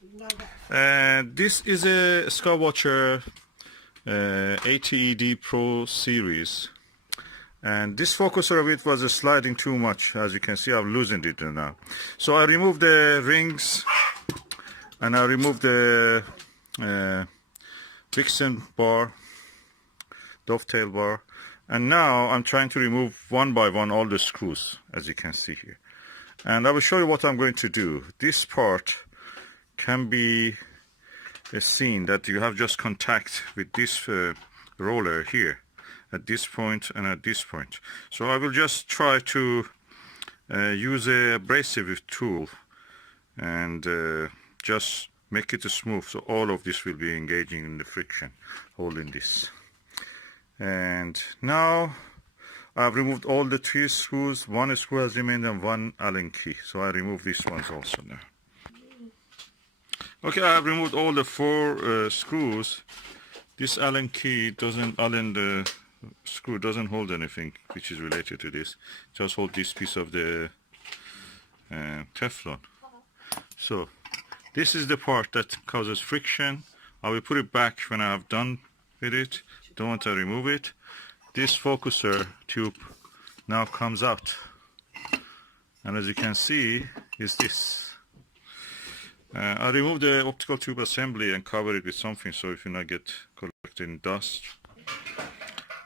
This is a Skywatcher 80 ED Pro series, and this focuser of it was sliding too much. As you can see, I've loosened it now. So I removed the rings and I removed the Vixen bar, dovetail bar, and now I'm trying to remove one by one all the screws, as you can see here. And I will show you what I'm going to do. This part can be seen that you have just contact with this roller here at this point and at this point. So I will just try to use a abrasive tool and just make it smooth, so all of this will be engaging in the friction holding this. And now I've removed all the 3 screws. 1 screw has remained and 1 Allen key, so I remove these ones also now. Okay, I have removed all the 4 screws. This Allen key the screw doesn't hold anything which is related to this. Just hold this piece of the Teflon. So this is the part that causes friction. I will put it back when I have done with it. Don't want to remove it. This focuser tube now comes out, and as you can see is this. I removed the optical tube assembly and cover it with something so it will not get collected in dust.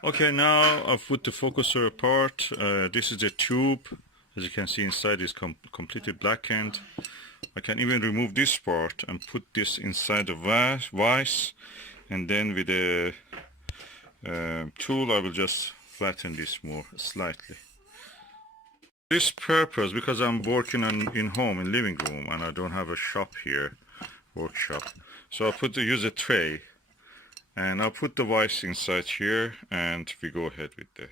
Okay, now I've put the focuser apart. This is the tube. As you can see, inside is completely blackened. I can even remove this part and put this inside the vise, and then with a tool I will just flatten this more slightly. This purpose, because I'm working in home, in living room, and I don't have a shop here, workshop, so I'll use a tray, and I'll put the vise inside here, and we go ahead with the.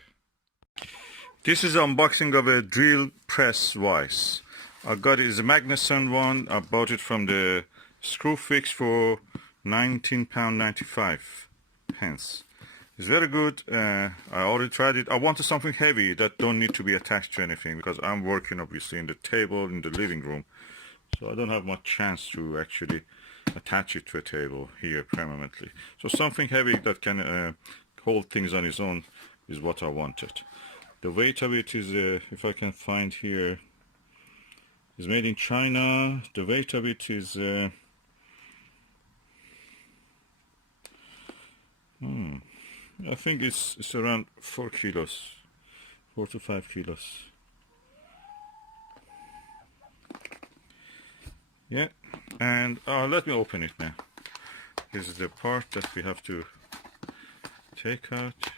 This is unboxing of a drill press vise. I got it, it's a Magnuson one. I bought it from the Screw Fix for £19.95. It's very good. I already tried it. I wanted something heavy that don't need to be attached to anything, because I'm working obviously in the table in the living room, so I don't have much chance to actually attach it to a table here permanently. So something heavy that can hold things on its own is what I wanted. The weight of it is, if I can find here, is made in China. The weight of it is I think it's around 4 kilos, 4 to 5 kilos. Yeah, and let me open it now. This is the part that we have to take out.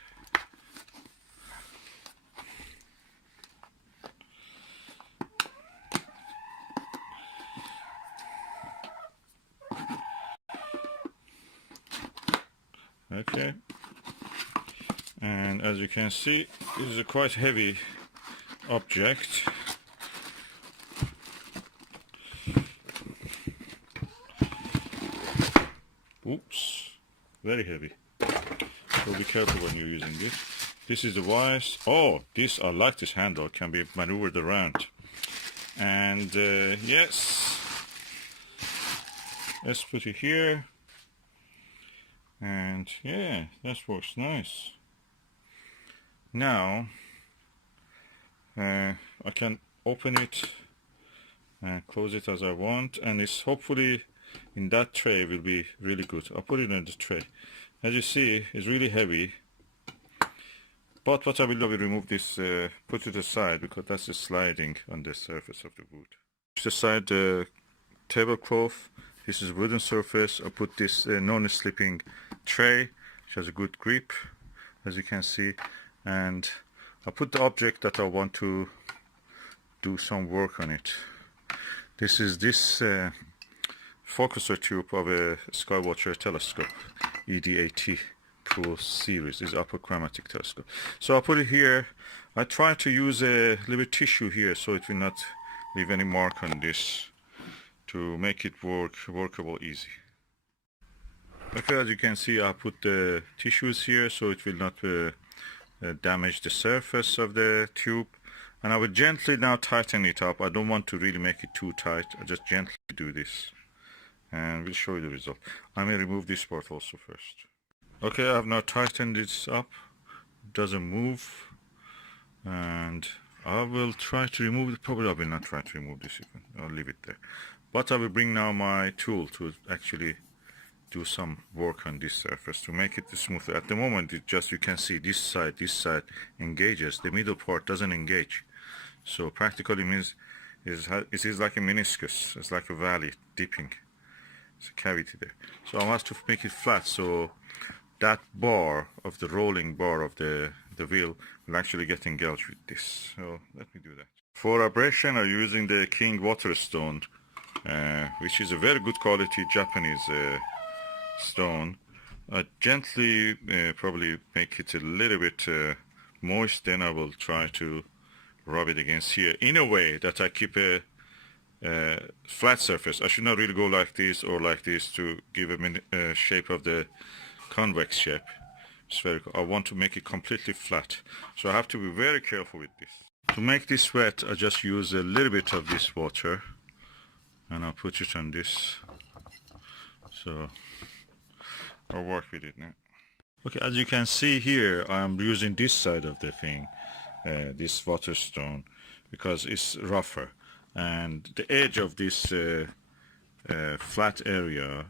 Okay, and as you can see, this is a quite heavy object. Oops, very heavy, so be careful when you're using this. This is the vise. Oh, I like this handle, can be maneuvered around. And yes, let's put it here. And yeah, that works nice. Now I can open it and close it as I want, and it's hopefully in that tray will be really good. I'll put it in the tray. As you see, it's really heavy, but what I will do, I will remove this, put it aside, because that's the sliding on the surface of the wood. Push aside the tablecloth. This is wooden surface. I put this non-slipping tray, which has a good grip, as you can see, and I put the object that I want to do some work on it. This is this focuser tube of a Skywatcher telescope, ED80 Pro series. This is upper chromatic telescope. So I put it here. I try to use a little tissue here so it will not leave any mark on this, to make it workable easy. Okay, as you can see, I put the tissues here so it will not damage the surface of the tube, and I will gently now tighten it up. I don't want to really make it too tight. I just gently do this, and we'll show you the result. I may remove this part also first. Okay, I have now tightened this up. It doesn't move, and I will try to remove it. Probably I will not try to remove this even. I'll leave it there. But I will bring now my tool to actually do some work on this surface to make it smoother. At the moment, it just, you can see this side engages. The middle part doesn't engage. So practically means it is like a meniscus. It's like a valley dipping. It's a cavity there. So I want to make it flat, so that bar of the rolling bar of the wheel will actually get engaged with this. So let me do that. For abrasion, I'm using the King Waterstone, which is a very good quality Japanese stone. I gently probably make it a little bit moist, then I will try to rub it against here in a way that I keep a flat surface. I should not really go like this or like this to give a shape of the convex shape. It's very, I want to make it completely flat, so I have to be very careful with this. To make this wet, I just use a little bit of this water and I'll put it on this, so I'll work with it now. Okay, as you can see here, I'm using this side of the thing, this water stone, because it's rougher, and the edge of this flat area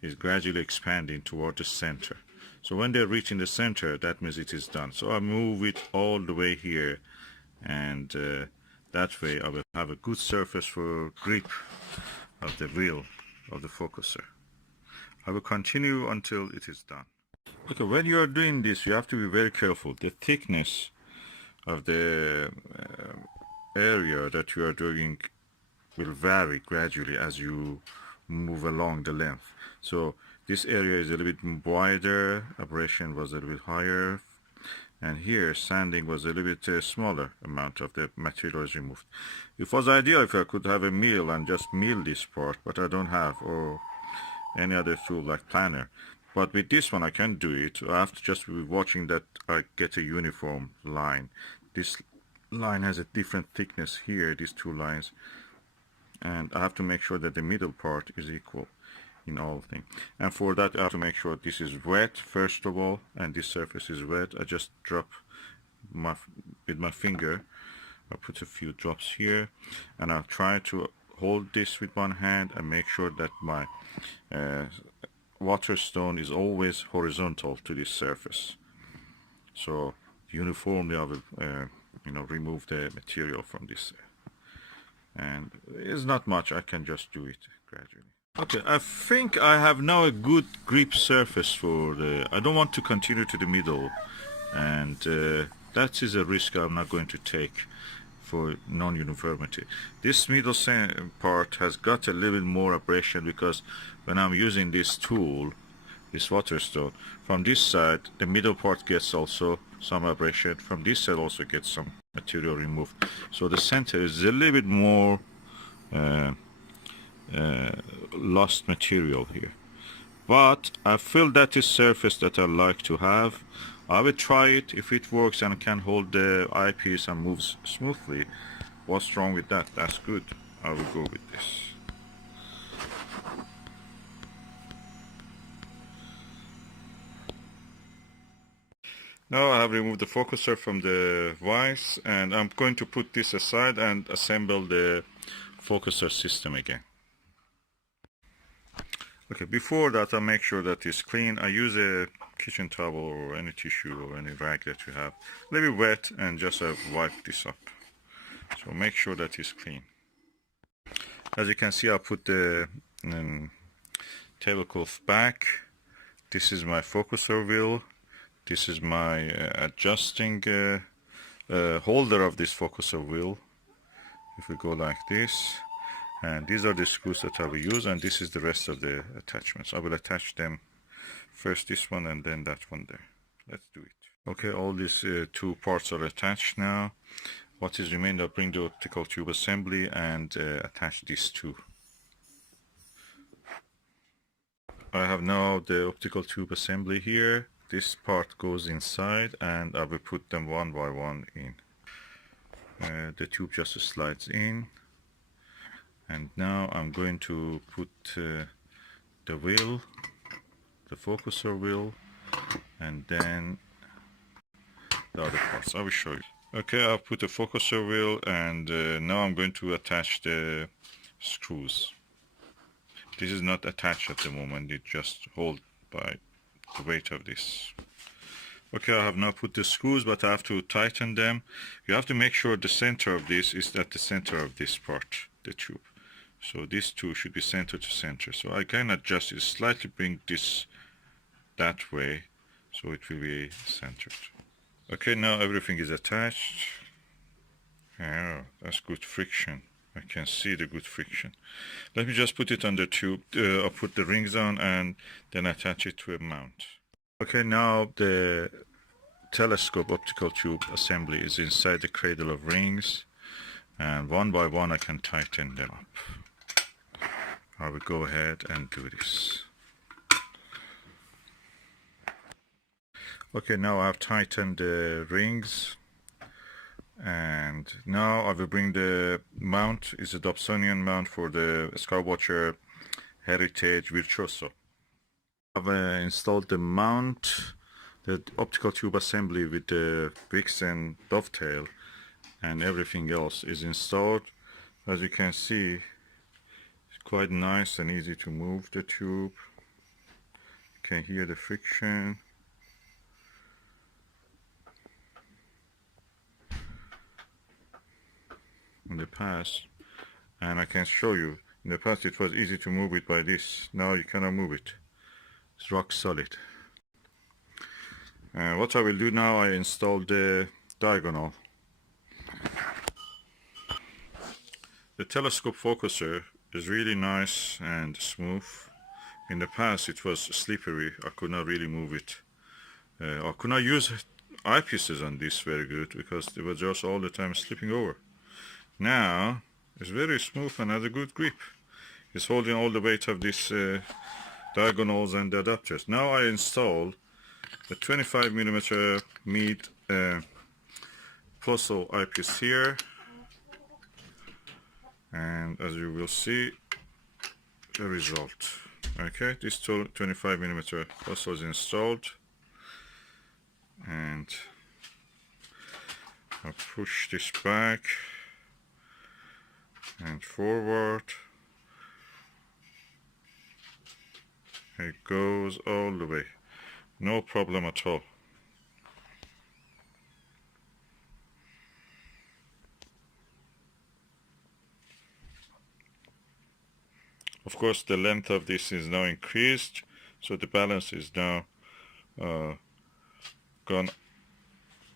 is gradually expanding toward the center. So when they're reaching the center, that means it is done. So I move it all the way here, and that way I will have a good surface for grip of the wheel of the focuser. I will continue until it is done. Okay, when you are doing this, you have to be very careful. The thickness of the area that you are doing will vary gradually as you move along the length. So this area is a little bit wider, abrasion was a little bit higher, and here sanding was a little bit smaller amount of the material is removed. It was ideal if I could have a mill and just mill this part, but I don't have, or any other tool like planer. But with this one I can do it. I have to just be watching that I get a uniform line. This line has a different thickness here, these two lines, and I have to make sure that the middle part is equal in all things. And for that I have to make sure this is wet first of all, and this surface is wet. I just drop with my finger, I put a few drops here, and I'll try to hold this with one hand and make sure that my water stone is always horizontal to this surface. So uniformly I will remove the material from this, and it's not much. I can just do it gradually. Okay, I think I have now a good grip surface for the, I don't want to continue to the middle, and that is a risk I'm not going to take for non-uniformity. This middle part has got a little bit more abrasion because when I'm using this tool, this water stone, from this side the middle part gets also some abrasion, from this side also gets some material removed, so the center is a little bit more lost material here. But I feel that is surface that I like to have. I will try it. If it works and can hold the eyepiece and moves smoothly, what's wrong with that? That's good. I will go with this. Now I have removed the focuser from the vise, and I'm going to put this aside and assemble the focuser system again. Okay, before that I make sure that it's clean. I use a kitchen towel or any tissue or any rag that you have, a little bit wet, and just wipe this up. So make sure that it's clean. As you can see, I put the tablecloth back. This is my focuser wheel. This is my adjusting holder of this focuser wheel. If we go like this, and these are the screws that I will use, and this is the rest of the attachments. I will attach them first, this one and then that one there. Let's do it. Okay, all these two parts are attached now. What is remaining, I'll bring the optical tube assembly and attach these two. I have now the optical tube assembly here. This part goes inside, and I will put them one by one in. The tube just slides in, and now I'm going to put the wheel, the focuser wheel, and then the other parts. I will show you. Okay, I've put the focuser wheel, and now I'm going to attach the screws. This is not attached at the moment, it just hold by the weight of this. Okay, I have now put the screws, but I have to tighten them. You have to make sure the center of this is at the center of this part, the tube. So these two should be center to center. So I can adjust it, slightly bring this that way, so it will be centered. Okay, now everything is attached. Oh, that's good friction. I can see the good friction. Let me just put it on the tube. I'll put the rings on and then attach it to a mount. Okay, now the telescope optical tube assembly is inside the cradle of rings, and one by one I can tighten them up. I will go ahead and do this. Okay, now I've tightened the rings, and now I will bring the mount. It's a Dobsonian mount for the Skywatcher Heritage Virtuoso. I've installed the mount, the optical tube assembly with the wicks and dovetail, and everything else is installed. As you can see, it's quite nice and easy to move the tube. You can hear the friction. In the past, and I can show you, in the past it was easy to move it by this. Now you cannot move it. It's rock solid. What I will do now, I install the diagonal. The telescope focuser is really nice and smooth. In the past it was slippery. I could not really move it. I could not use eyepieces on this very good because it was just all the time slipping over. Now it's very smooth and has a good grip. It's holding all the weight of these diagonals and the adapters. Now I install the 25mm Meade Plus eyepiece here, and as you will see the result. Okay, this 25mm Plus is installed, and I push this back and forward. It goes all the way, no problem at all. Of course, the length of this is now increased, so the balance is now gone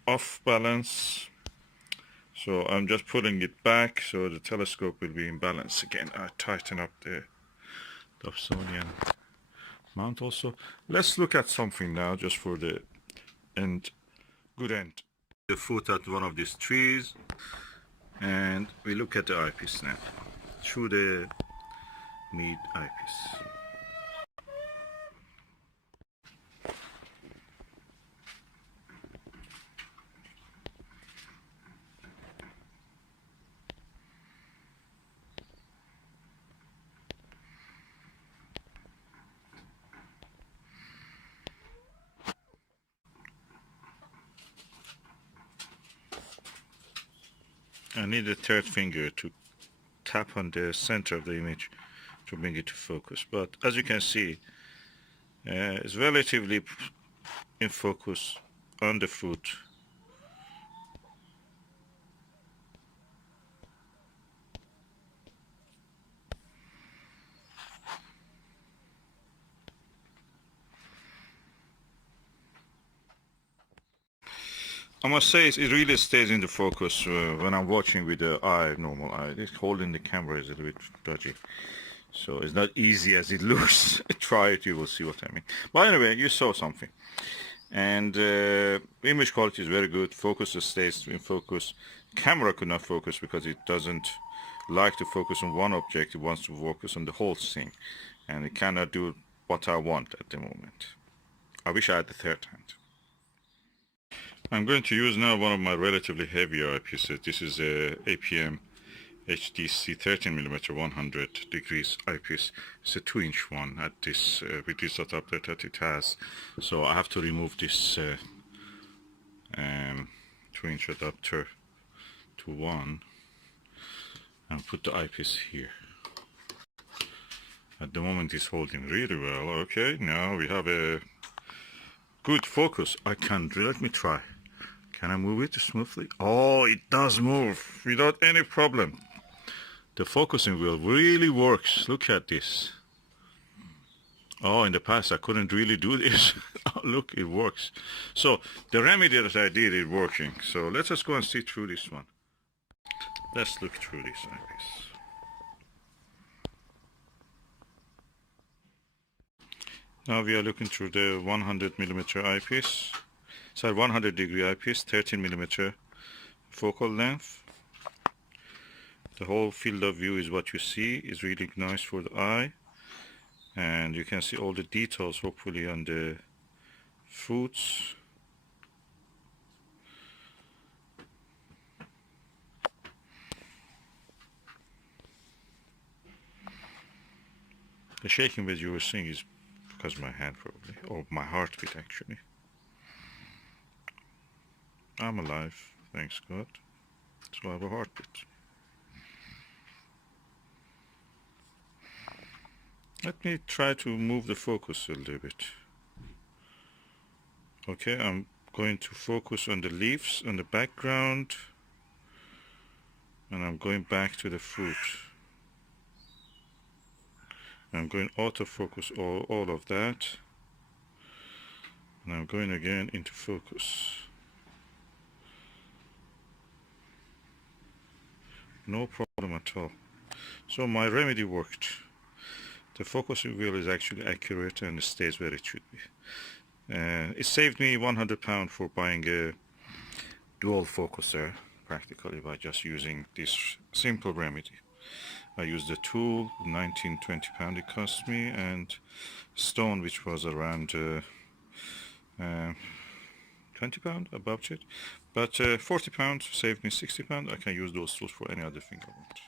off balance. So I'm just pulling it back so the telescope will be in balance again. I tighten up the Dobsonian mount also. Let's look at something now just for the good end. The foot at one of these trees, and we look at the eyepiece now through the Meade eyepiece. I need a third finger to tap on the center of the image to bring it to focus, but as you can see, it's relatively in focus on the foot. I must say it really stays in the focus when I'm watching with the normal eye. This holding the camera is a little bit dodgy, so it's not easy as it looks. Try it, you will see what I mean. But anyway, you saw something, and image quality is very good. Focus stays in focus. Camera could not focus because it doesn't like to focus on one object. It wants to focus on the whole thing, and it cannot do what I want at the moment. I wish I had the third hand. I'm going to use now one of my relatively heavier eyepieces. This is a APM HDC 13mm 100 degrees eyepiece. It's a 2-inch one at this with this adapter that it has. So I have to remove this 2-inch adapter to one and put the eyepiece here. At the moment it's holding really well. Okay, now we have a good focus. Let me try. Can I move it smoothly? Oh, it does move without any problem. The focusing wheel really works. Look at this. Oh, in the past I couldn't really do this. Oh, look, it works. So the remedy that I did is working. So let's just go and see through this one. Let's look through this eyepiece. Now we are looking through the 100mm eyepiece. Sorry, 100 degree eyepiece, 13mm focal length. The whole field of view is what you see. Is really nice for the eye, and you can see all the details hopefully on the fruits. The shaking that you were seeing is because of my hand probably, or my heartbeat actually. I'm alive, thanks God. So I have a heartbeat. Let me try to move the focus a little bit. Okay, I'm going to focus on the leaves on the background, and I'm going back to the fruit. I'm going autofocus all of that, and I'm going again into focus. No problem at all. So my remedy worked. The focusing wheel is actually accurate and it stays where it should be. It saved me £100 for buying a dual focuser practically by just using this simple remedy. I used the tool, £19–20 it cost me, and stone, which was around £20 above it. But £40 saved me £60. I can use those tools for any other thing I want.